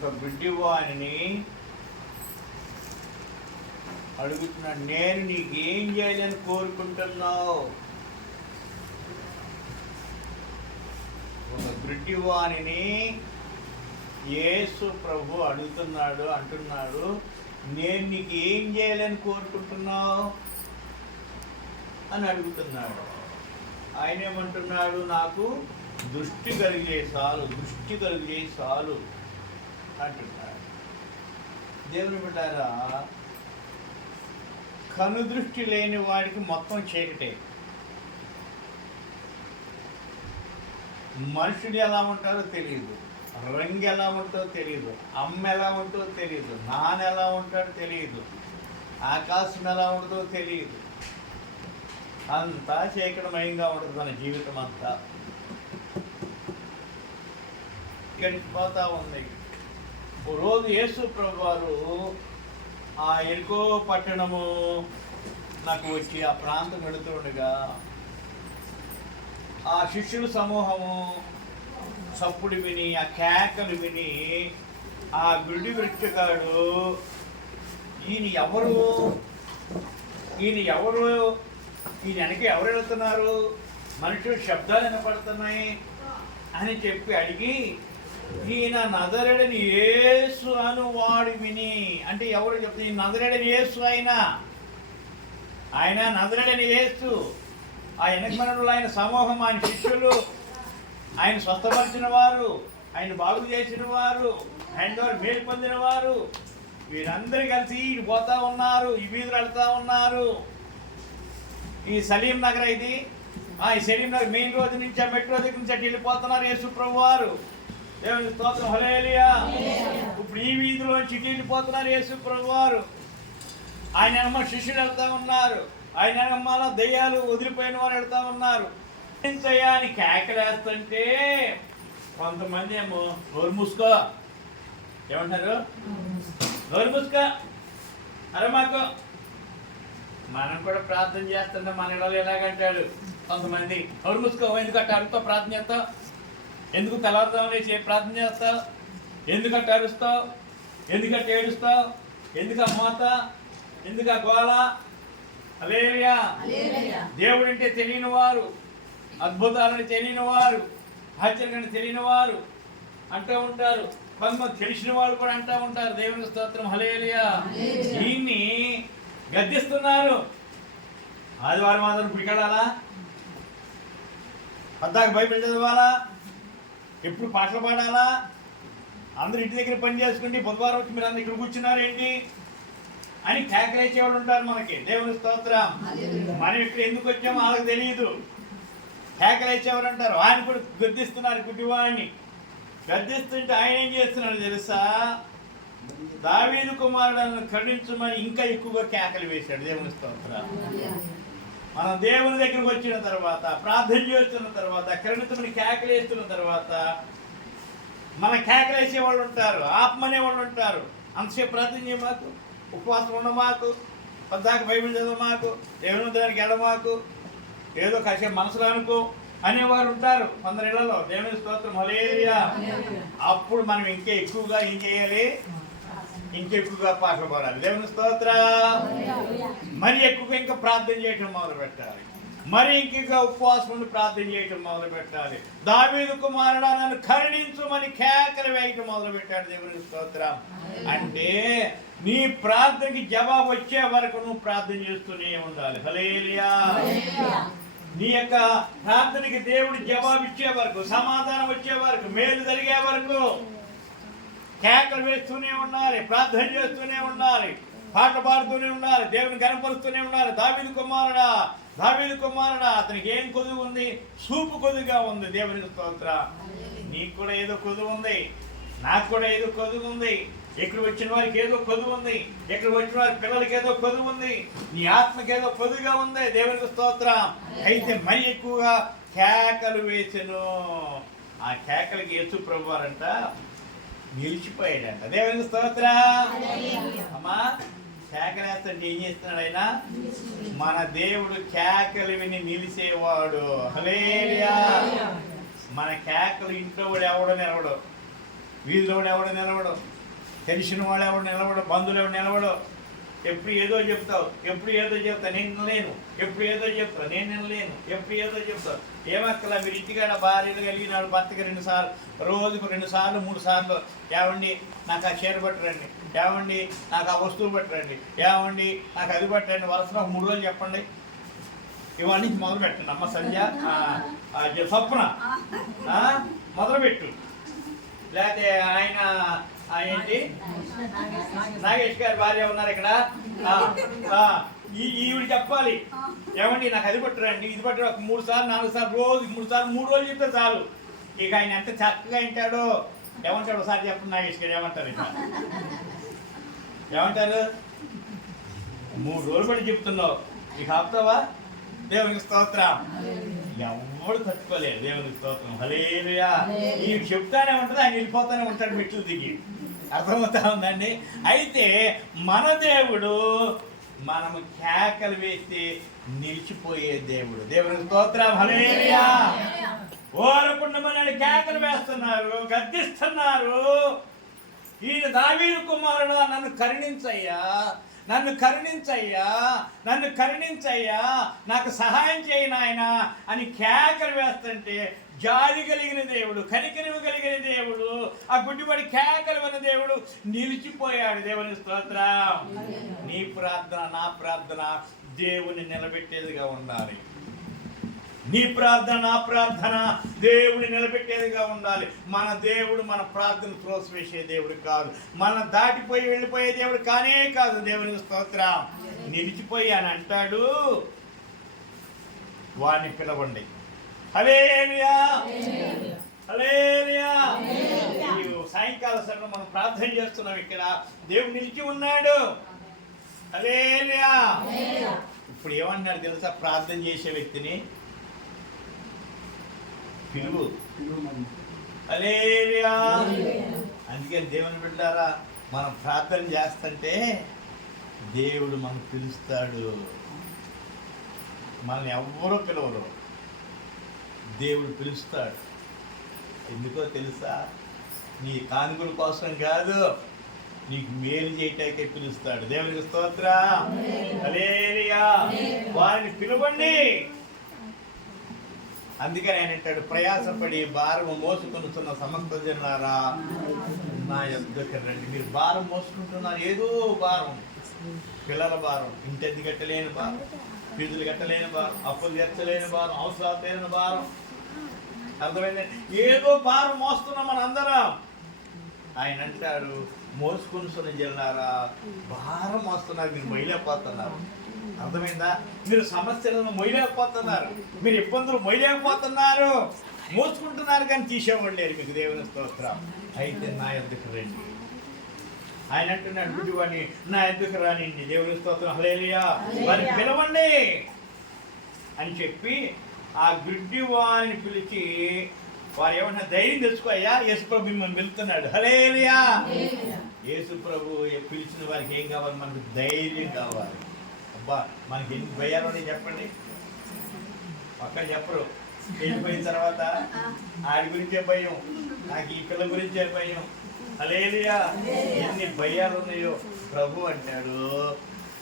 ఒక బిడ్డివాణిని అడుగుతున్నాడు నేను నీకు ఏం చేయాలని కోరుకుంటున్నావు? ఒక బిడ్డివాణిని యేసు ప్రభు అడుగుతున్నాడు అంటున్నాడు నేను నీకు ఏం చేయాలని కోరుకుంటున్నావు? అని అడుగుతున్నాడు. ఆయన ఏమంటున్నాడు నాకు దృష్టి కలిగే చాలు దృష్టి కలిగే చాలు అంటుంటారు దేవుని బిడ్డారా కను దృష్టి లేని వాడికి మొత్తం చీకటే. మనుషుడు ఎలా ఉంటారో తెలియదు రంగు ఎలా ఉంటుందో తెలియదు అమ్మ ఎలా ఉంటుందో తెలియదు నాన్న ఎలా ఉంటాడో తెలియదు ఆకాశం ఎలా ఉంటుందో తెలియదు అంతా చీకటమయంగా ఉంటుంది మన జీవితం అంతా గడిచిపోతూ ఉంది. రోజు యేసు ప్రభు వారు ఆ ఎరుకో పట్టణము నాకు వచ్చి ఆ ప్రాంతం వెళుతుండగా ఆ శిష్యుల సమూహము చప్పుడు విని ఆ కేకలు విని ఆ గుడి వృక్షగాడు ఈయన ఎవరు? ఈయన ఎవరు? ఈయన వెనక ఎవరు వెళుతున్నారు? మనుషులు శబ్దాలు వినపడుతున్నాయి? అని చెప్పి అడిగి ఈయన నదరడని యేసు అను వాడు విని. అంటే ఎవరు చెప్తే ఈ నదరడని యేసు ఆయన. ఆయన నదరడని యేసు. ఆ వెనకమనులు ఆయన సమూహం ఆయన శిష్యులు. ఆయన స్వస్థపరిచిన వారు ఆయన బాగు చేసిన వారు ఆయన ద్వారా మేలు పొందిన వారు వీరందరూ కలిసి ఇటు పోతా ఉన్నారు. ఈ వీధులు వెళ్తా ఉన్నారు. ఈ సలీం నగర్ ఇది. ఆ ఈ సలీం నగర్ మెయిన్ రోడ్ నుంచి ఆ మెట్రో దగ్గర నుంచి అటు వెళ్ళిపోతున్నారు యేసు ప్రభు వారు దేవుని స్తోత్రం. హలేలియా ఇప్పుడు ఈ వీధిలో చిటిపోతున్నారు యేసు ప్రభువారు. ఆయన అమ్మ శిష్యులు వెళ్తా ఉన్నారు. ఆయన అమ్మలో దెయ్యాలు వదిలిపోయిన వారు వెళ్తా ఉన్నారు. ఏంటయ్యా అని కేకలేస్తుంటే కొంతమంది ఏమో నోరు మూసుకో. ఏమంటారు నోరు మూసుకో. అరే మాకు మనం కూడా ప్రార్థన చేస్తుంటే మన ఇళ్ళలో ఎలాగంటాడు? కొంతమంది నోరు మూసుకో ఎందుకంటే అరుస్తావు ప్రార్థన చేస్తాం ఎందుకు తెల్లవారుదాం లేచి ప్రార్థన చేస్తావు? ఎందుకంటే అరుస్తావు? ఎందుకంటే ఏడుస్తావు? ఎందుకు అమ్మాత ఎందుకు గోళ అలేరియా దేవుడంటే తెలియని వారు అద్భుతాలని తెలియని వారు ఆశ్చర్యాన్ని తెలియని వారు అంటూ ఉంటారు. కొంతమంది తెలిసిన వాళ్ళు కూడా అంటూ ఉంటారు. దేవుని స్తోత్రం. హలేలియా దీన్ని గద్దిస్తున్నారు. ఆదివారం మాత్రం పికడాలా పద్దాక బైబిల్ చదవాలా? ఎప్పుడు పాటలు పాడాలా? అందరూ ఇంటి దగ్గర పని చేసుకుంటే బుధవారం వచ్చి మీరు అందరు ఇక్కడ కూర్చున్నారు ఏంటి? అని కేకలేసేవాడు ఉంటారు మనకి. దేవుని స్తోత్రం. మనం ఇక్కడ ఎందుకు వచ్చామో వాళ్ళకి తెలియదు. కేకలేసేవారు అంటారు ఆయన కూడా గద్దిస్తున్నారు గుడ్డివాడిని గద్దిస్తుంటే ఆయన ఏం చేస్తున్నాడు తెలుసా? దావీదు కుమారులను ఖండించమని ఇంకా ఎక్కువగా కేకలు వేశాడు దేవుని స్తోత్రం. మనం దేవుని దగ్గరకు వచ్చిన తర్వాత ప్రార్థన చేస్తున్న తర్వాత కరుణితమని కేకలేస్తున్న తర్వాత మన కేకలేసే వాళ్ళు ఉంటారు ఆత్మనే వాళ్ళు ఉంటారు. అంతసేపు ప్రార్థన చేయ మాకు ఉపవాసం ఉండ మాకు పద్దాక బైబిల్ చదవ మాకు దేవుని దానికి ఎడ మాకు ఏదో కాసేపు మనసులో అనుకో అనేవారు ఉంటారు కొందరు ఇళ్ళలో దేవుని స్తోత్రం హలేరియా అప్పుడు మనం ఇంకా ఎక్కువగా ఏం చేయాలి? ఇంకెక్కువగా పాటలు పాడాలి. దేవుని స్తోత్ర. మరి ఎక్కువగా ఇంకా ప్రార్థన చేయటం మొదలు పెట్టాలి. మరి ఇంకా ఉపవాసం ఉండి ప్రార్థన చేయటం మొదలు పెట్టాలి. దావీదు కుమారుడా నన్ను కరుణించుమని కేకలు వేయటం మొదలు పెట్టాడు దేవుని స్తోత్రం. అంటే నీ ప్రార్థనకి జవాబు వచ్చే వరకు నువ్వు ప్రార్థన చేస్తూనే ఉండాలి. హలేలియా నీ యొక్క ప్రార్థనకి దేవుడు జవాబు ఇచ్చే వరకు సమాధానం వచ్చే వరకు మేలు జరిగే వరకు కేకలు వేస్తూనే ఉండాలి ప్రార్థన చేస్తూనే ఉండాలి పాట పాడుతూనే ఉండాలి దేవుని కనపరుస్తూనే ఉండాలి. దావీదు కుమారుడా దావీదు కుమారుడా అతనికి ఏం కొదువు ఉంది? సూపు కొదుగా ఉంది దేవుని స్తోత్ర. నీకు కూడా ఏదో కొదువు ఉంది నాకు కూడా ఏదో కొదువు ఉంది. ఇక్కడ వచ్చిన వారికి ఏదో కొదువు ఉంది ఇక్కడ వచ్చిన వారి పిల్లలకి ఏదో కొదువు ఉంది నీ ఆత్మకి ఏదో కొదువుగా ఉంది దేవునికి స్తోత్రం. అయితే మరి ఎక్కువగా కేకలు వేసెను. ఆ కేకలకి యేసు ప్రభువారంట నిలిచిపోయాడంట. దేవునికి స్తోత్ర. అమ్మా కేకలేస్తుంటే ఏం చేస్తున్నాడు ఆయన? మన దేవుడు కేకలు విని నిలిచేవాడు. హలేరియా మన కేకలు ఇంట్లో వాడు ఎవడో నిలవడు. వీధిలో వాడు ఎవడు నిలవడు. తెలిసిన వాడు ఎవడు నిలవడు. బంధువులు ఎవడు నిలవడు. ఎప్పుడు ఏదో చెప్తావు ఎప్పుడు ఏదో చెప్తా నేను వినలేను. ఎప్పుడు ఏదో చెప్తా నేను వినలేను. ఎప్పుడు ఏదో చెప్తావు ఏమక్కల మీరు ఇంటికాడ భార్యలు కలిగినాడు భర్తకి రెండు సార్లు. రోజుకు రెండు సార్లు మూడు సార్లు. ఏమండి? నాకు ఆ చీర పట్టరండి. ఏమండి? నాకు ఆ వస్తువు పట్టరండి. ఏమండి? నాకు అది పట్టండి వరుసలో మూడు రోజులు చెప్పండి. ఇవాళ నుంచి మొదలు పెట్టండి. అమ్మ సంధ్య స్వప్న మొదలుపెట్టు. లేకపోతే ఆయన ఏంటి నాగేష్. గారి భార్య ఉన్నారు ఇక్కడ. ఆ, ఆ, ఈ- ఈవిడ చెప్పాలి. ఏమండి నాకు అది పట్టురండి ఇది పట్టు ఒక మూడు సార్లు నాలుగు సార్లు రోజు మూడు సార్లు మూడు రోజులు చెప్తే చాలు. ఇక ఆయన ఎంత చక్కగా వింటాడో ఏమంటాడు? ఒకసారి చెప్పండి నాగేష్ గారు ఏమంటారు ఇక ఏమంటారు? మూడు రోజులు పడి చెప్తున్నావు. ఇక ఆపుతావా? దేవునికి స్తోత్రం. ఎవడు తట్టుకోలేదు దేవునికి స్తోత్రం. హలేలుయా ఈ చెప్తానే ఉంటుంది ఆయన వెళ్ళిపోతానే ఉంటాడు మెట్లు దిగి. అర్థమవుతా ఉందండి? అయితే మన దేవుడు మనము కేకలు వేస్తే నిలిచిపోయే దేవుడు. దేవునికి స్తోత్రం. ఓరకుండా మనల్ని కేకలు వేస్తున్నారు గద్దిస్తున్నారు. ఈయన దావీదు కుమారుడు నన్ను కరుణించయ్యా నన్ను కరుణించయ్యా నన్ను కరుణించయ్యా నాకు సహాయం చేయి నాయన అని కేకలు వేస్తుంటే జాలి కలిగిన దేవుడు కనికరివు కలిగిన దేవుడు ఆ గుడ్డిపడి కేకలు ఉన్న దేవుడు నిలిచిపోయాడు. దేవుని స్తోత్రం. నీ ప్రార్థన నా ప్రార్థన దేవుని నిలబెట్టేదిగా ఉండాలి. నీ ప్రార్థన నా ప్రార్థన దేవుని నిలబెట్టేదిగా ఉండాలి. మన దేవుడు మన ప్రార్థన త్రోసివేసే దేవుడు కాదు. మన దాటిపోయి వెళ్ళిపోయే దేవుడు కానే కాదు. దేవునికి స్తోత్రం. నిలిచిపోయి అని అంటాడు. వాడిని పిలవండి. సాయంకాల సమయంలో మనం ప్రార్థన చేస్తున్నాం ఇక్కడ. దేవుడు నిలిచి ఉన్నాడు. హలేలుయా ఇప్పుడు ఏమన్నాడు తెలుసా? ప్రార్థన చేసే వ్యక్తిని పిలువు. హల్లెలూయా. అందుకే దేవుని బిడ్డారా మనం ప్రార్థన చేస్తుంటే దేవుడు మనం పిలుస్తాడు. మనల్ని ఎవ్వరూ పిలవరు. దేవుడు పిలుస్తాడు. ఎందుకో తెలుసా? నీ కానుకల కోసం కాదు నీకు మేలు చేయటానికే పిలుస్తాడు. దేవునికి స్తోత్ర. వారిని పిలవండి. అందుకని ఆయన అంటాడు ప్రయాసపడి భారము మోసుకొనుతున్న సమస్త జనారా నా యొక్క రండి. మీరు భారం మోసుకుంటున్నారు ఏదో భారం. పిల్లల భారం ఇంటెద్దు కట్టలేని భారం ఫీజులు కట్టలేని భారం అప్పులు తీర్చలేని భారం అవసరాలు తీరని భారం. అర్థమైంది? ఏదో భారం మోస్తున్నాం మన అందరం ఆయన అంటాడు మోసుకొని జల్లారా భారం మోస్తున్నారు మీరు మొయ్యలేకపోతున్నారు అర్థమైందా? మీరు సమస్యలను మొయ్యలేకపోతున్నారు. మీరు ఇబ్బందులు మొయ్యలేకపోతున్నారు. మోసుకుంటున్నారు కానీ తీసేవాళ్ళు లేరు మీకు దేవుని స్తోత్రం. అయితే నా ఎద్దుకు రండి? ఆయన అంటున్నాడు గుడివాణి నా ఎద్దుకు రానిండి దేవుని స్తోత్రం. హలేలియా వారిని పిలవండి. అని చెప్పి ఆ గుడ్డి వారిని పిలిచి వారు ఏమన్నా ధైర్యం తెచ్చుకోయ్యా యేసుప్రభు మిమ్మల్ని పిలుస్తున్నాడు. హలేలియా యేసుప్రభు పిలిచిన వారికి ఏం కావాలి? మనకు ధైర్యం కావాలి. అబ్బా మనకి ఎన్ని భయాలు ఉన్నాయి చెప్పండి. పక్కన చెప్పరు. వెళ్ళిపోయిన తర్వాత ఆడి గురించే భయం నాకు ఈ పిల్ల గురించే భయం. అలేదియా ఎన్ని భయాలు ఉన్నాయో. ప్రభు అంటాడు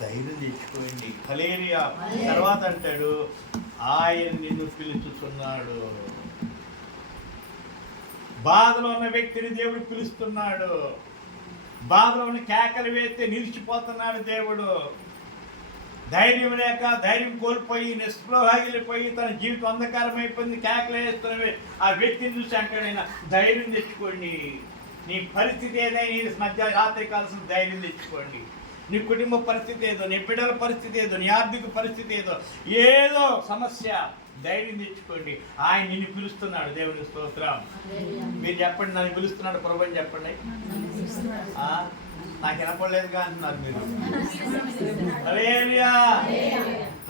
ధైర్యం తెచ్చుకోండి. కలేరియా తర్వాత అంటాడు ఆయన నిన్ను పిలుచుతున్నాడు. బాధలో ఉన్న వ్యక్తిని దేవుడు పిలుస్తున్నాడు. బాధలో ఉన్న కేకలు వేస్తే నిలిచిపోతున్నాడు దేవుడు. ధైర్యం లేక ధైర్యం కోల్పోయి నిస్పృహాగిలిపోయి తన జీవితం అంధకారం అయిపోయింది కేకలు వేస్తున్నవి. ఆ వ్యక్తిని చూసి అంటాడైనా ధైర్యం తెచ్చుకోండి. నీ పరిస్థితి ఏదైనా ఈ మధ్య రాత్రి కాల్సిన ధైర్యం తెచ్చుకోండి. నీ కుటుంబ పరిస్థితి ఏదో నీ బిడ్డల పరిస్థితి ఏదో నీ ఆర్థిక పరిస్థితి ఏదో ఏదో సమస్య. ధైర్యం తెచ్చుకోండి. ఆయన నిన్ను పిలుస్తున్నాడు. దేవుని స్తోత్రం. మీరు చెప్పండి నన్ను పిలుస్తున్నాడు ప్రభు అని చెప్పండి. ఆ, నాకు వినపడలేదుగా అంటున్నారు మీరు. హల్లెలూయా.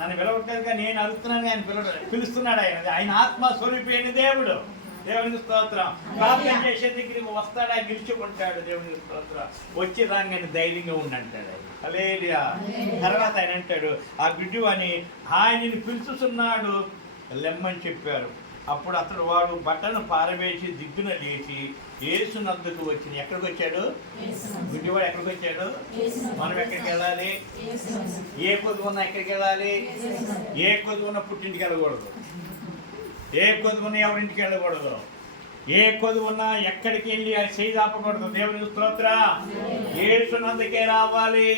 నన్ను పిలవట్లేదుగా నేను అడుగుతున్నాను ఆయన పిలవ పిలుస్తున్నాడు ఆయన. ఆయన ఆత్మ స్వరూపైన దేవుడు. దేవునికి స్తోత్రం. ప్రార్థన చేసే దగ్గరికి వస్తాడు? ఆయన నిలిచిపోతాడు దేవునికి స్తోత్రం. వచ్చి రాగానే ధైర్యంగా ఉండంటాడు హల్లెలూయా. తర్వాత ఆయన అంటాడు ఆ గుడ్డి అని ఆయనని పిలుచుతున్నాడు లెమ్మని చెప్పారు. అప్పుడు అతడు వాడు బట్టను పారవేసి దిగ్గున లేచి యేసు నద్దుకు వచ్చిన ఎక్కడికి వచ్చాడు? గుడ్డివాడు ఎక్కడికి వచ్చాడు? మనం ఎక్కడికి వెళ్ళాలి? ఏ కొద్ది ఉన్నా ఎక్కడికి వెళ్ళాలి? ఏ కొద్ది ఉన్న పుట్టింటికి వెళ్ళకూడదు. ఏ కొద్ది ఉన్న ఎవరింటికి వెళ్ళకూడదు. ఏ కొద్ది ఉన్నా ఎక్కడికి వెళ్ళి ఆ చేయి దాపకూడదు. దేవుని స్తోత్ర. ఏసునందుకే రావాలి.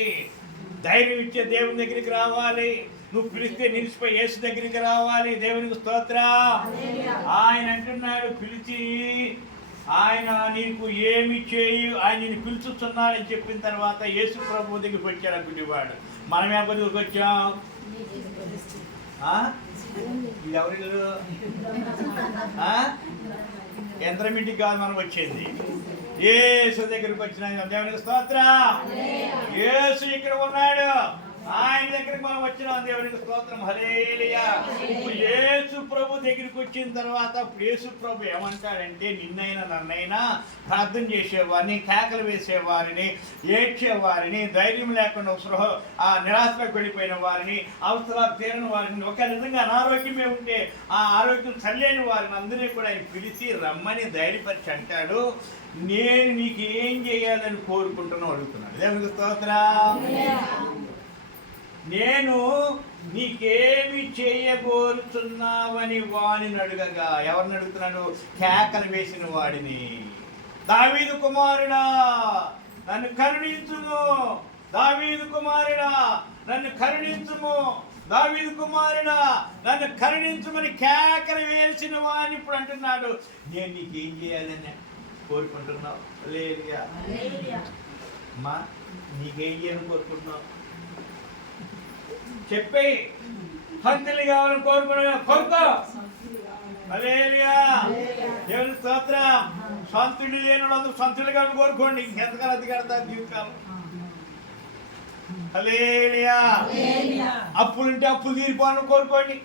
ధైర్యం ఇచ్చే దేవుని దగ్గరికి రావాలి. నువ్వు పిలిస్తే నిలిచిపోయి యేసు దగ్గరికి రావాలి. దేవునికి స్తోత్ర. ఆయన అంటున్నాడు పిలిచి ఆయన నీకు ఏమి చేయి? ఆయన నేను పిలుచుతున్నాడని చెప్పిన తర్వాత యేసు ప్రభు దగ్గరికి వచ్చాడు అనుకునేవాడు మనం ఎవరి దగ్గరికి వచ్చాం? ఆ? ఇది ఎవరి ఇల్లు? యంత్రం ఇంటికి కాదు మనం వచ్చింది. యేసు దగ్గరికి వచ్చిన. దేవునికి స్తోత్ర. యేసు ఇక్కడ ఉన్నాడు. ఆయన దగ్గరికి మనం వచ్చినాం. దేవునికి స్తోత్రం. హలేలియా యేసు ప్రభు దగ్గరికి వచ్చిన తర్వాత ఇప్పుడు యేసు ప్రభు ఏమంటాడంటే నిన్నైనా నన్నైనా ప్రార్థన చేసేవారిని కేకలు వేసేవారిని ఏడ్చేవారిని ధైర్యం లేకుండా సృహ ఆ నిరాశకు వెళ్ళిపోయిన వారిని అవసరాలు తీరని వారిని ఒక నిజంగా అనారోగ్యమే ఉంటే ఆ ఆరోగ్యం చల్లేని వారిని అందరినీ కూడా ఆయన పిలిచి రమ్మని ధైర్యపరిచి అంటాడు. నేను నీకు ఏం చేయాలని కోరుకుంటున్నావు అడుగుతున్నాడు. దేవునికి స్తోత్రం. నేను నీకేమి చేయబోరుతున్నావని వాణిని అడగగా. ఎవరిని అడుగుతున్నాడు? కేకలు వేసిన వాడిని. దావీదు కుమారుడా నన్ను కరుణించుము. దావీదు కుమారుడా నన్ను కరుణించుము. దావీదు కుమారుడా నన్ను కరుణించుమని కేకలు వేసిన వాడిని ఇప్పుడు అంటున్నాడు. నేను నీకేం చేయాలని కోరుకుంటున్నావు? లేదుగా అమ్మా నీకేం చేయాలని కోరుకుంటున్నావు? చెప్పి హంతులు కావాలని కోరుకున్నా దేవుని స్తోత్రం. సంతుడు లేని వాళ్ళందరూ సంతులు కావాలని కోరుకోండి. ఇంకెంతకాలం అది కడతారు జీవితాలు హల్లెలూయా అప్పులుంటే అప్పులు తీరిపోవాలని కోరుకోండి.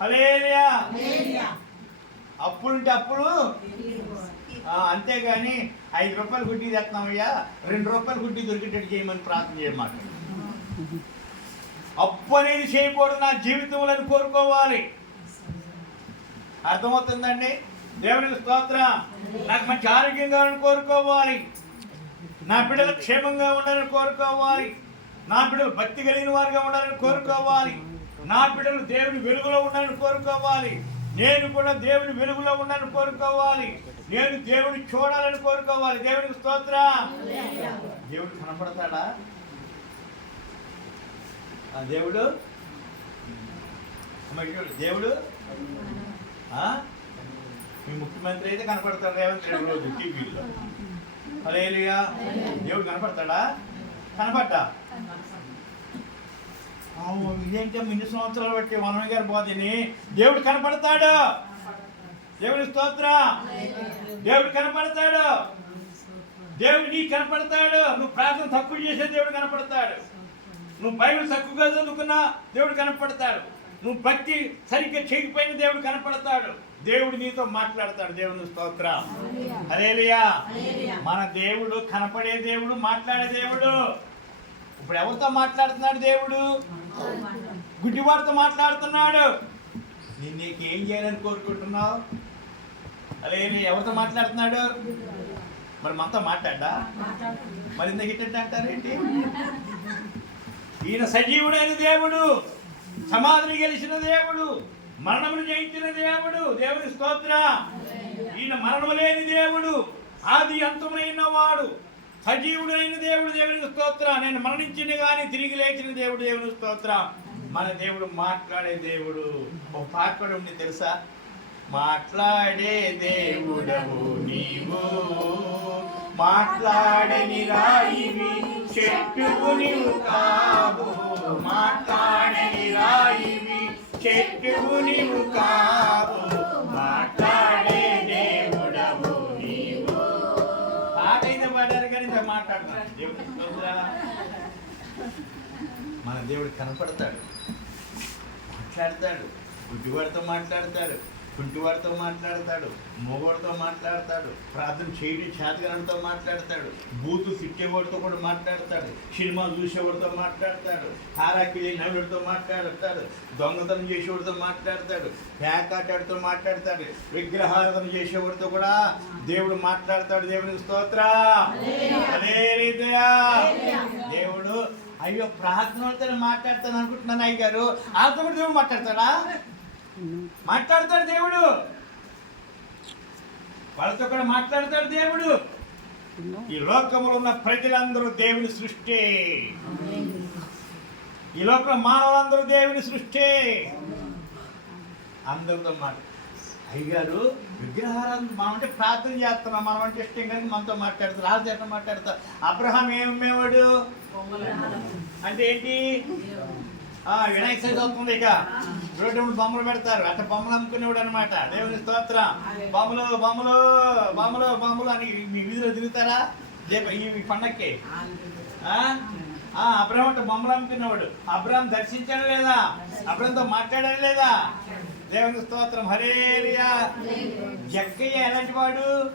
హల్లెలూయా అప్పులుంటే అప్పులు అంతేగాని ఐదు రూపాయలు గుడ్డి తెస్తున్నామయ్యా. రెండు రూపాయలు గుడ్డి దొరికేటట్టు చేయమని ప్రార్థన చేయమాట. అప్పు అనేది చేయకూడదు నా జీవితంలో కోరుకోవాలి. అర్థమవుతుందండి? దేవునికి స్తోత్రం. నాకు మంచి ఆరోగ్యం కావాలని కోరుకోవాలి. నా బిడ్డలు క్షేమంగా ఉండాలని కోరుకోవాలి. నా బిడ్డలు భక్తి కలిగిన వారుగా ఉండాలని కోరుకోవాలి. నా బిడ్డలు దేవుని వెలుగులో ఉండాలని కోరుకోవాలి. నేను కూడా దేవుని వెలుగులో ఉండాలని కోరుకోవాలి. నేను దేవుని చూడాలని కోరుకోవాలి. దేవునికి స్తోత్ర. దేవుడు కనపడతాడా? ఆ దేవుడు? దేవుడు? మీ ముఖ్యమంత్రి అయితే కనపడతాడు రేవంత్ రెడ్డి రోజు టీవీలో. హలేలుగా దేవుడు కనపడతాడా? కనపడ్డా? ఇదేంటే ఇన్ని సంవత్సరాలు బట్టి వనమ గారి బోధిని? దేవుడు కనపడతాడు. దేవుడి స్తోత్ర. దేవుడు కనపడతాడు. దేవుడు నీకు కనపడతాడు. నువ్వు ప్రార్థన తక్కువ చేసే దేవుడు కనపడతాడు. నువ్వు బైబిల్ తక్కువగా చదువుకున్నా దేవుడు కనపడతాడు. నువ్వు భక్తి సరిగ్గా చేయకపోయిన దేవుడు కనపడతాడు. దేవుడు నీతో మాట్లాడతాడు. దేవుని స్తోత్రం. హల్లెలూయా. మన దేవుడు కనపడే దేవుడు మాట్లాడే దేవుడు. ఇప్పుడు ఎవరితో మాట్లాడుతున్నాడు దేవుడు? గుడ్డివాడితో మాట్లాడుతున్నాడు. నేను నీకు ఏం చేయాలని కోరుకుంటున్నావు? అదే ఎవరితో మాట్లాడుతున్నాడు? మరి మనతో మాట్లాడా మరి ఇంత అంటారేంటి? ఈయన సజీవుడైన దేవుడు సమాధిని గెలిచిన దేవుడు మరణమును జయించిన దేవుడు దేవుని స్తోత్ర. ఈయన మరణము లేని దేవుడు ఆది అంతమైన వాడు. సజీవుడైన దేవుడు దేవునికి స్తోత్ర. నేను మరణించిన కానీ తిరిగి లేచిన దేవుడు దేవుని స్తోత్ర. మన దేవుడు మాట్లాడే దేవుడు. ఒక పాట ఉండి ఉంది తెలుసా? మాట్లాడే దేవుడవు నీవు. మాట్లాడని రాయివి చెట్టుకు నీవు కావు మాట్లాడని రాయివి చెట్టుకు నీవు కావు మాట్లాడే దేవుడవు నీవు. పాట అయితే పాడారు కానీ ఇంకా మాట్లాడుతున్నాను దేవుడు మన దేవుడు కనపడతాడు. మాట్లాడతాడు. గుడ్డివాడితో మాట్లాడతాడు. కుంటివాడితో మాట్లాడతాడు మొగోడితో మాట్లాడతాడు ప్రార్థన చేయడం చేతగానంతో మాట్లాడతాడు బూతు తిట్టేవాడితో కూడా మాట్లాడతాడు సినిమా చూసేవాడితో మాట్లాడతాడు హారాకి నవ్వుడితో మాట్లాడతాడు దొంగతనం చేసేవాడితో మాట్లాడతాడు పేకాటాడితో మాట్లాడతాడు విగ్రహారాధన చేసేవాడితో కూడా దేవుడు మాట్లాడతాడు దేవుని స్తోత్ర. దేవుడు అయ్యో ప్రార్థనలతో మాట్లాడతాను అనుకుంటున్నాను అయ్య గారు ఆతో దేవుడు మాట్లాడతాడా? మాట్లాడతాడు దేవుడు. వాళ్ళతో కూడా మాట్లాడతాడు దేవుడు. ఈ లోకంలో ఉన్న ప్రజలందరూ దేవుని సృష్టి. ఈ లోకంలో మానవులందరూ దేవుని సృష్టి. అందరితో మాట. అయ్యగారు విగ్రహాలను మనం అంటే ప్రార్థన చేస్తున్నాం. మనం అంటే ఇష్టం కానీ మనతో మాట్లాడతారు. రాజు ఎట్లా మాట్లాడతారు? అబ్రహాం ఏమేవాడు అంటే ఏంటి? వినాయక చవితి అవుతుంది ఇక. రోడ్డు బొమ్మలు పెడతారు. అట్లా బొమ్మలు అమ్ముకునేవాడు అనమాట దేవుని స్తోత్రం. బొమ్మలు బొమ్మలు బొమ్మలు బొమ్మలు అని మీ వీధిలో తిరుగుతారా? రేపు ఈ పండక్కి? ఆ? ఆ, అబ్రహం అంటే బొమ్మలు అమ్ముకునేవాడు. అబ్రహం దర్శించాడు లేదా? అబ్రహంతో మాట్లాడాడు లేదా? దేవుని స్తోత్రం. హరేరియా జక్కయ్య ఎలాంటి వాడు?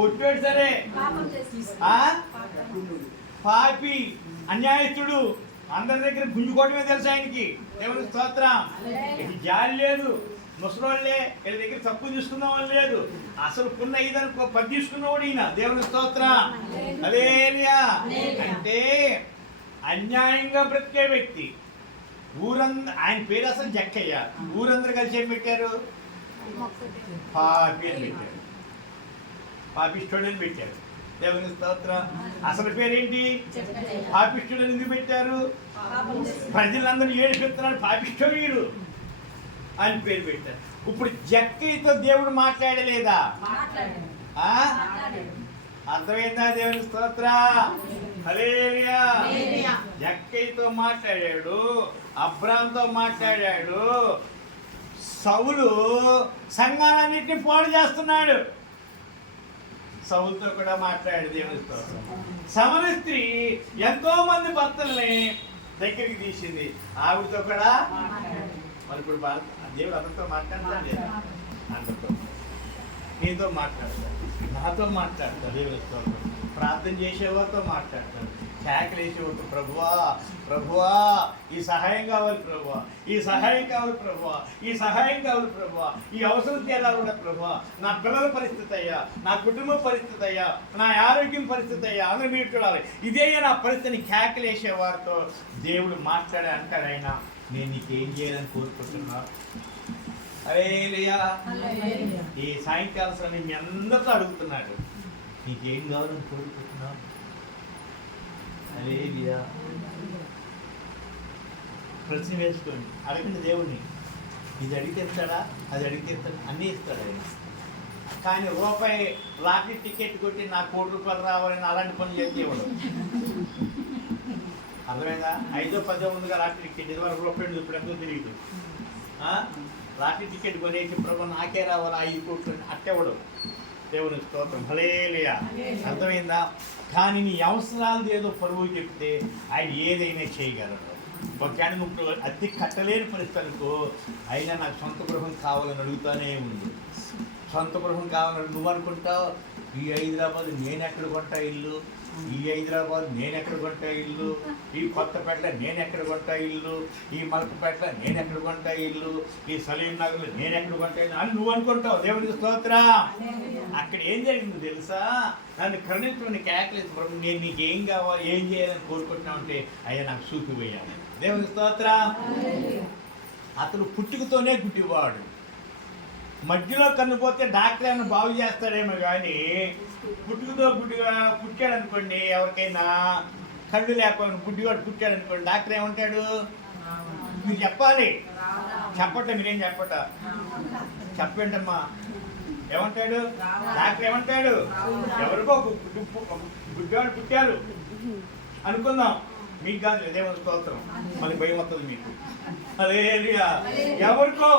పుట్టాడు సరే. పాపి అన్యాయస్తుడు. అందరి దగ్గర గుంజుకోవడమే తెలుసు ఆయనకి. దేవుని స్తోత్రం. ఇది జాలి లేదు. ముసలోళ్ళే వీళ్ళ దగ్గర తక్కువ తీసుకున్న వాళ్ళు లేదు. అసలు పున్న ఇదనుకో పది తీసుకున్నవాడు ఈయన. దేవుని స్తోత్రం. అదేలియా అంటే అన్యాయంగా బ్రతికే వ్యక్తి. ఊరంద ఆయన పేరు అసలు జక్కయ్య. ఊరందరూ కలిసి ఏం పెట్టారు? పాపి అని పెట్టారు. పాపిష్టోడని పెట్టారు. దేవుని స్తోత్రం. అసలు పేరేంటి? పాపిష్ఠుడు ఎందుకు పెట్టారు? ప్రజలందరూ ఏడిపిస్తున్నాడు పాపిష్ఠుడు అని పేరు పెట్టారు. ఇప్పుడు జక్కయ్యతో దేవుడు మాట్లాడలేదా? ఆ? అర్థమైందా దేవుని స్తోత్ర? జక్కయ్యతో మాట్లాడాడు అబ్రామ్తో మాట్లాడాడు సౌలు సంఘాలన్నింటినీ పాడు చేస్తున్నాడు. సౌలుతో కూడా మాట్లాడాడు దేవుని స్తోత్రం. సమర స్త్రీ ఎంతో మంది భర్తల్ని దగ్గరికి తీసింది. ఆవిడతో కూడా మరి ఇప్పుడు భారత దేవుడు అందరితో మాట్లాడతాడు. అందరితో నీతో మాట్లాడతాడు. నాతో మాట్లాడతాడు. ప్రార్థన చేసేవారితో మాట్లాడతాడు. కేకలేసేవారితో ప్రభువా ప్రభువా ఈ సహాయం కావాలి ప్రభువా ఈ సహాయం కావాలి ప్రభువా ఈ సహాయం కావాలి ప్రభువా ఈ అవసరం తీరాలి ప్రభువా. నా పిల్లల పరిస్థితి అయ్యా నా కుటుంబ పరిస్థితి అయ్యా నా ఆరోగ్యం పరిస్థితి అయ్యా అందరూ మీరు చూడాలి. ఇదే నా పరిస్థితిని కేకలేసే వారితో దేవుడు మాట్లాడే అంటాడు ఆయన. నేను నీకేం చేయాలని కోరుకుంటున్నా ఈ సాయంకాలం సమయం మీ అందరితో అడుగుతున్నాడు. నీకేం కావాలని కోరుకుంటున్నావు? అరేలియా ప్రశ్న వేసుకోండి. అడగండి దేవుణ్ణి. ఇది అడిగితే ఇస్తాడా? అది అడిగితే ఇస్తాడా? అన్నీ ఇస్తాడు ఆయన. కానీ రూపాయి లాటరీ టికెట్ కొట్టి నాకు కోటి రూపాయలు రావాలని అలాంటి పనులు చేస్తే ఇవ్వడు అర్థమైందా? ఐదో పదో ముందుగా లాటరీ టికెట్. ఇదివరకు రూపాయలు ఇప్పుడు ఎంతో తెలియదు? లాటరీ టికెట్ కొనేసి ప్రభు నాకే రావాలి? ఐదు కోట్లు అట్టెవడు దేవుని స్తోత్రం. హలేలియా అర్థమైందా? కానీ నీ అవసరాలు ఏదో పరువు చెప్తే ఆయన ఏదైనా చేయగలడు. ఒకవేళ నువ్వు అద్దె కట్టలేని పరిస్థితి అనుకో అయినా నాకు సొంత గృహం కావాలని అడుగుతానే ఉంది. సొంత గృహం కావాలని నువ్వు అనుకుంటావు? ఈ హైదరాబాద్ నేను ఎక్కడ కొంటా ఇల్లు? ఈ హైదరాబాద్ నేను ఎక్కడ కొంటా ఇల్లు? ఈ కొత్తపేటలో నేను ఎక్కడ కొంటా ఇల్లు? ఈ మలకపేటలో నేను ఎక్కడ కొంటా ఇల్లు? ఈ సలీం నగర్లో నేను ఎక్కడ కొంటా ఇల్లు? అని నువ్వు అనుకుంటావు. దేవునికి స్తోత్రం. అక్కడ ఏం జరిగింది తెలుసా? నన్ను కరుణించమని కేకలేదు ప్రభు నేను నీకు ఏం కావాలి ఏం చేయాలని కోరుకుంటున్నావు అంటే అయ్యా నాకు చూపిపోయాను దేవుని స్తోత్రం. అతను పుట్టుకతోనే గుడ్డివాడు. మధ్యలో కన్నుపోతే డాక్టర్ ఏమైనా బాగు చేస్తాడేమో కానీ పుట్టుకతో గుడ్డిగా పుట్టాడు అనుకోండి ఎవరికైనా కళ్ళు లేకపోయినా గుడ్డివాడు పుట్టాడు అనుకోండి డాక్టర్ ఏమంటాడు? మీరు చెప్పాలి. చెప్పట మీరేం చెప్పట చెప్పండమ్మా ఏమంటాడు? డాక్టర్ ఏమంటాడు? ఎవరికో ఒక గుడ్డి ఒక గుడ్డివాడు పుట్టారు అనుకుందాం. మీకు కాదు దేవుని స్తోత్రం. మళ్ళీ భయం వస్తుంది మీకు. అదే ఎవరికో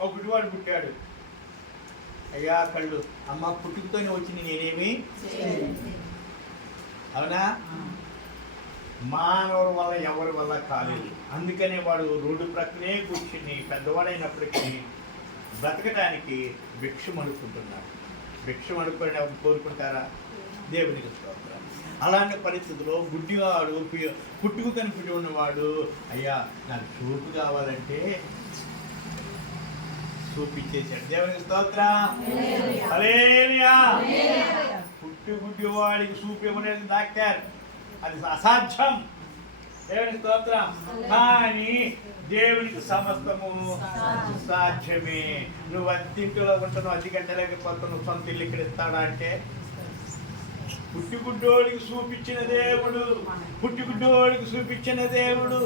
ఒక గుడ్డివాడు పుట్టాడు. అయ్యా కళ్ళు. అమ్మ పుట్టుకతోనే వచ్చింది నేనేమి? అవునా? మానవుల వల్ల ఎవరి వల్ల కాలేదు. అందుకనే వాడు రోడ్డు ప్రక్కనే కూర్చుని పెద్దవాడైనప్పటికీ బ్రతకడానికి భిక్షం అనుకుంటున్నాడు భిక్షం అనుకుని కోరుకుంటారా? దేవునికి స్తోత్రం. అలాంటి పరిస్థితిలో గుడ్డివాడు పుట్టుకు కనిపించి ఉన్నవాడు అయ్యా నాకు చూపు కావాలంటే చూపించేశాడు దేవుని స్తోత్ర పుట్టి గుడ్డి వాడికి చూపు ఇవ్వలేదు డాక్టర్ అది అసాధ్యం దేవుని స్తోత్రం కానీ దేవునికి సమస్తము సాధ్యమే నువ్వు అద్దెంటిలో ఉంటున్నావు అద్దె నువ్వు సొంత ఇల్లు ఇక్కడ ఇస్తాడా అంటే పుట్టి గుడ్డోడికి చూపించిన దేవుడు పుట్టి గుడ్డోడికి చూపించిన దేవుడు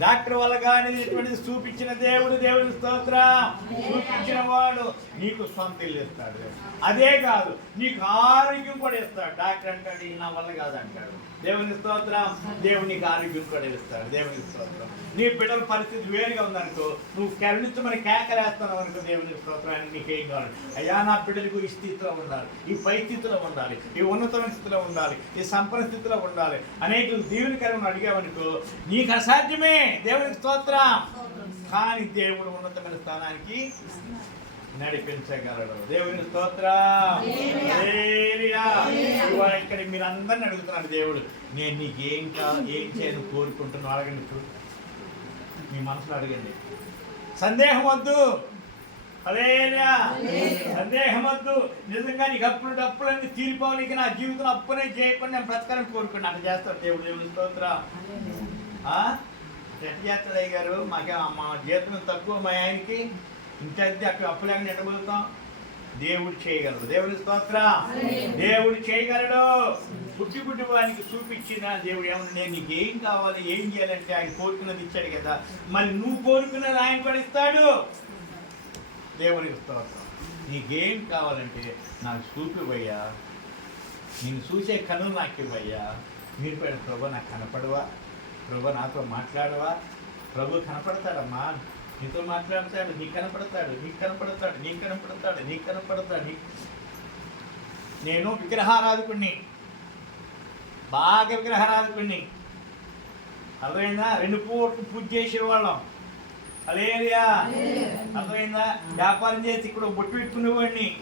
డాక్టర్ వల్ల కానీ ఇటువంటిది చూపించిన దేవుడు దేవుడి స్తోత్ర. చూపించిన వాడు నీకు సొంత ఇల్లు ఇస్తాడు. అదే కాదు నీకు ఆరోగ్యం కూడా ఇస్తాడు. డాక్టర్ అంటాడు నా వల్ల కాదు అంటాడు దేవుని స్తోత్రం. దేవునికి ఆరోగ్యం కూడా ఇస్తాడు. దేవుని స్తోత్రం. నీ బిడ్డల పరిస్థితి వేరుగా ఉందనుకో నువ్వు కరుణించమని కేకలేస్తున్నావు అనుకో దేవుని స్తోత్రానికి నీకేం కావాలి? అయ్యా నా బిడ్డలకు ఈ స్థితిలో ఉండాలి. ఈ పై స్థితిలో ఉండాలి. ఈ ఉన్నతమైన స్థితిలో ఉండాలి. ఈ సంపన్న స్థితిలో ఉండాలి. అనేక దీవునికరమని అడిగావనుకో నీకు అసాధ్యమే దేవునికి స్తోత్రం. కానీ దేవుడు ఉన్నతమైన స్థానానికి నడిపించగలడు దేవుని స్తోత్రం. ఇక్కడ మీరు అందరిని అడుగుతున్నాడు దేవుడు నేను నీకు ఏం కా ఏం చేయను కోరుకుంటున్నాను అడగండి ఇప్పుడు. మీ మనసులో అడగండి. సందేహం వద్దు. అదేరియా సందేహం వద్దు. నిజంగా నీకు అప్పులు డప్పులన్నీ తీరిపోవాలి. నా జీవితం అప్పునే చేయకుండా నేను బ్రతకాలని కోరుకున్నాను. అట్లా చేస్తాడు దేవుడు. దేవుని స్తోత్రం. ఆ? ఎట్లా చేస్తాడు గారు మాకే మా జీతం తక్కువ మా ఆయనకి. ఇంత అద్దె అక్కడ అప్పు లేకుండా ఎట్టబోతాం దేవుడు చేయగలడు. దేవుని స్తోత్రం. దేవుడు చేయగలడు. పుట్టి పుట్టి వానికి చూపించిన దేవుడు ఏమన్నా నేను నీకు ఏం కావాలి ఏం చేయాలంటే ఆయన కోరుకున్నది ఇచ్చాడు కదా మరి నువ్వు కోరుకున్నది ఆయన కూడా ఇస్తాడు. దేవునికి స్తోత్రం. నీకేం కావాలంటే నాకు చూపివయ్యా నేను చూసే కను నాకు ఇవ్వయ్యా. మీరు పెడ ప్రభు నాకు కనపడవా? ప్రభు నాతో మాట్లాడవా? ప్రభు కనపడతాడమ్మా. నీతో మాట్లాడతాడు నీకు కనపడతాడు నీకు కనపడతాడు నీకు కనపడతాడు నీకు కనపడతాడు నేను విగ్రహారాధకుణ్ణి. బాగా విగ్రహారాధకుణ్ణి. అర్థమైందా? రెండు పూట్లు పూజ చేసేవాళ్ళం అలేరియా అర్థమైందా? వ్యాపారం చేసి ఇక్కడ బొట్టు పెట్టుకునేవాడిని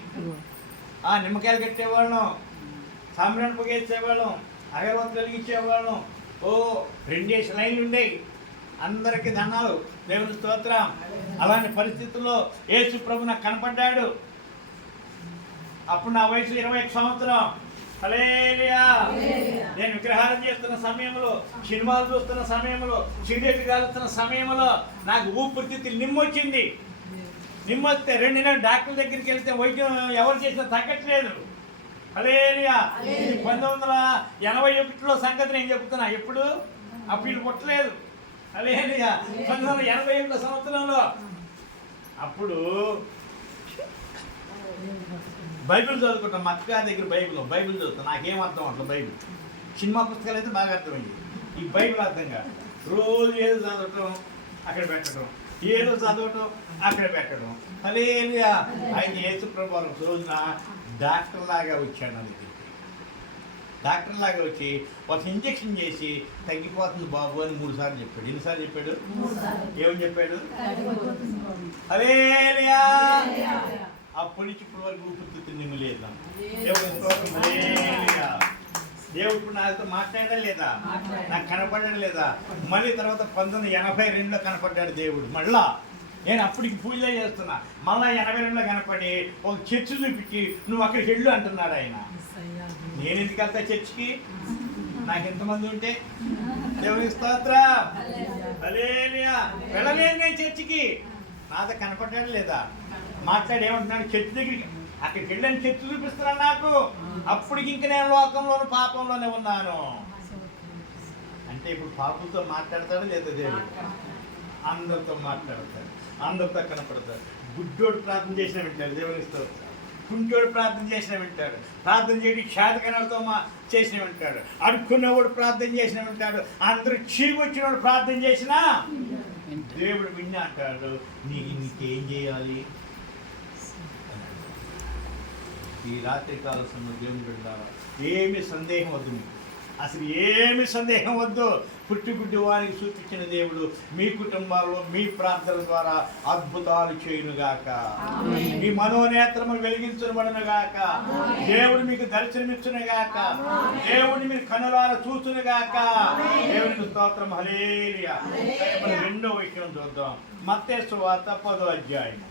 ఆ నిమ్మకాయలు కట్టేవాళ్ళం. సాంబ్రాన్ని పొగేసేవాళ్ళం. అగరవత్తులు వెలిగించేవాళ్ళం. ఓ రెండేసి లైన్లు ఉండేవి అందరికి దండాలు దేవుని స్తోత్రం. అలాంటి పరిస్థితుల్లో యేసు ప్రభు నాకు కనపడ్డాడు. అప్పుడు నా వయసు ఇరవై ఒక సంవత్సరం. నేను విగ్రహారం చేస్తున్న సమయంలో సినిమాలు చూస్తున్న సమయంలో సిగరెట్ కాలుస్తున్న సమయంలో నాకు ఊపిరితిత్తులు నిమ్మొచ్చింది. నిమ్మొస్తే రెండు నెలలు డాక్టర్ దగ్గరికి వెళ్తే వైద్యం ఎవరు చేసినా తగ్గట్లేదు. ఇది పంతొమ్మిది వందల ఎనభై ఒకటిలో సంగతి నేను చెప్తున్నా. ఎప్పుడు? అప్పుడు వీళ్ళు పుట్టలేదు. హల్లెలూయా పంతొమ్మిది వందల ఎనభై ఎనిమిదో సంవత్సరంలో. అప్పుడు బైబిల్ చదువుకుంటాం మా అక్కగారి దగ్గర బైబిల్ బైబిల్ చదువుతాం నాకేం అర్థం అట్లా బైబిల్. సినిమా పుస్తకాలు అయితే బాగా అర్థమైంది ఈ బైబిల్ అర్థంగా రోజు ఏదో చదవటం అక్కడ పెట్టడం ఏదో చదవటం అక్కడ పెట్టడం హల్లెలూయా ఆయన యేసు ప్రభావం రోజున డాక్టర్ లాగా వచ్చాడు అది డాక్టర్ లాగా వచ్చి ఒక ఇంజెక్షన్ చేసి తగ్గిపోతుంది బాబు అని మూడు సార్లు చెప్పాడు. ఎన్నిసార్లు చెప్పాడు? ఏమని చెప్పాడు? అప్పటి నుంచి ఇప్పటి వరకు ఊపిరితిత్తులు నిమ్మలేదు. దేవుడు ఇప్పుడు నాతో మాట్లాడడం లేదా? నాకు కనపడడం లేదా? మళ్ళీ తర్వాత పంతొమ్మిది ఎనభై రెండులో కనపడ్డాడు దేవుడు. మళ్ళా నేను అప్పటికి పూజలే చేస్తున్నా. మళ్ళా ఎనభై రెండులో కనపడి ఒక చర్చి చూపించి నువ్వు అక్కడికి వెళ్ళు అంటున్నాడు ఆయన. నేను ఎందుకు వెళ్తా చర్చికి? నాకు ఎంతమంది ఉంటే? దేవుని స్తోత్ర. వెళ్ళలేదు నేను చర్చికి. నాతో కనపడ్డాడు లేదా? మాట్లాడి ఏమంటున్నాడు? చర్చి దగ్గరికి. అక్కడికి వెళ్ళని చర్చి చూపిస్తున్నాడు నాకు. అప్పటికి ఇంక నేను లోకంలోను పాపంలోనే ఉన్నాను. అంటే ఇప్పుడు పాపంతో మాట్లాడతాడు లేదా దేవుడు? అందరితో మాట్లాడతాడు. అందరితో కనపడతాడు. గుడ్డోడు ప్రార్థన చేసిన వింటాడు దేవుని స్తోత్రం. కుంటోడు ప్రార్థన చేసిన వింటాడు. ప్రార్థన చేయడం క్షాతకణాలతో మా చేసిన వింటాడు. అడుక్కున్నవాడు ప్రార్థన చేసిన వింటాడు. అందరూ చీకొచ్చినవాడు ప్రార్థన చేసినా దేవుడు విన్నా అంటాడు నీకు నీకేం చేయాలి? ఈ రాత్రి కాల సమయంలో దేవుని ఏమి సందేహం వద్దు మీకు. అసలు ఏమి సందేహం వద్దు. పుట్టుగుడ్డి వారికి చూపించిన దేవుడు మీ కుటుంబాల్లో మీ ప్రార్థన ద్వారా అద్భుతాలు చేయునుగాక. మీ మనోనేత్రము వెలిగించబడనుగాక. దేవుడు మీకు దర్శనమిచ్చునుగాక. దేవుడిని మీరు కనులార చూచునుగాక. దేవునికి స్తోత్రం. హలేలియా రెండో విషయం చూద్దాం. మత్తేసు వార్త పదో అధ్యాయం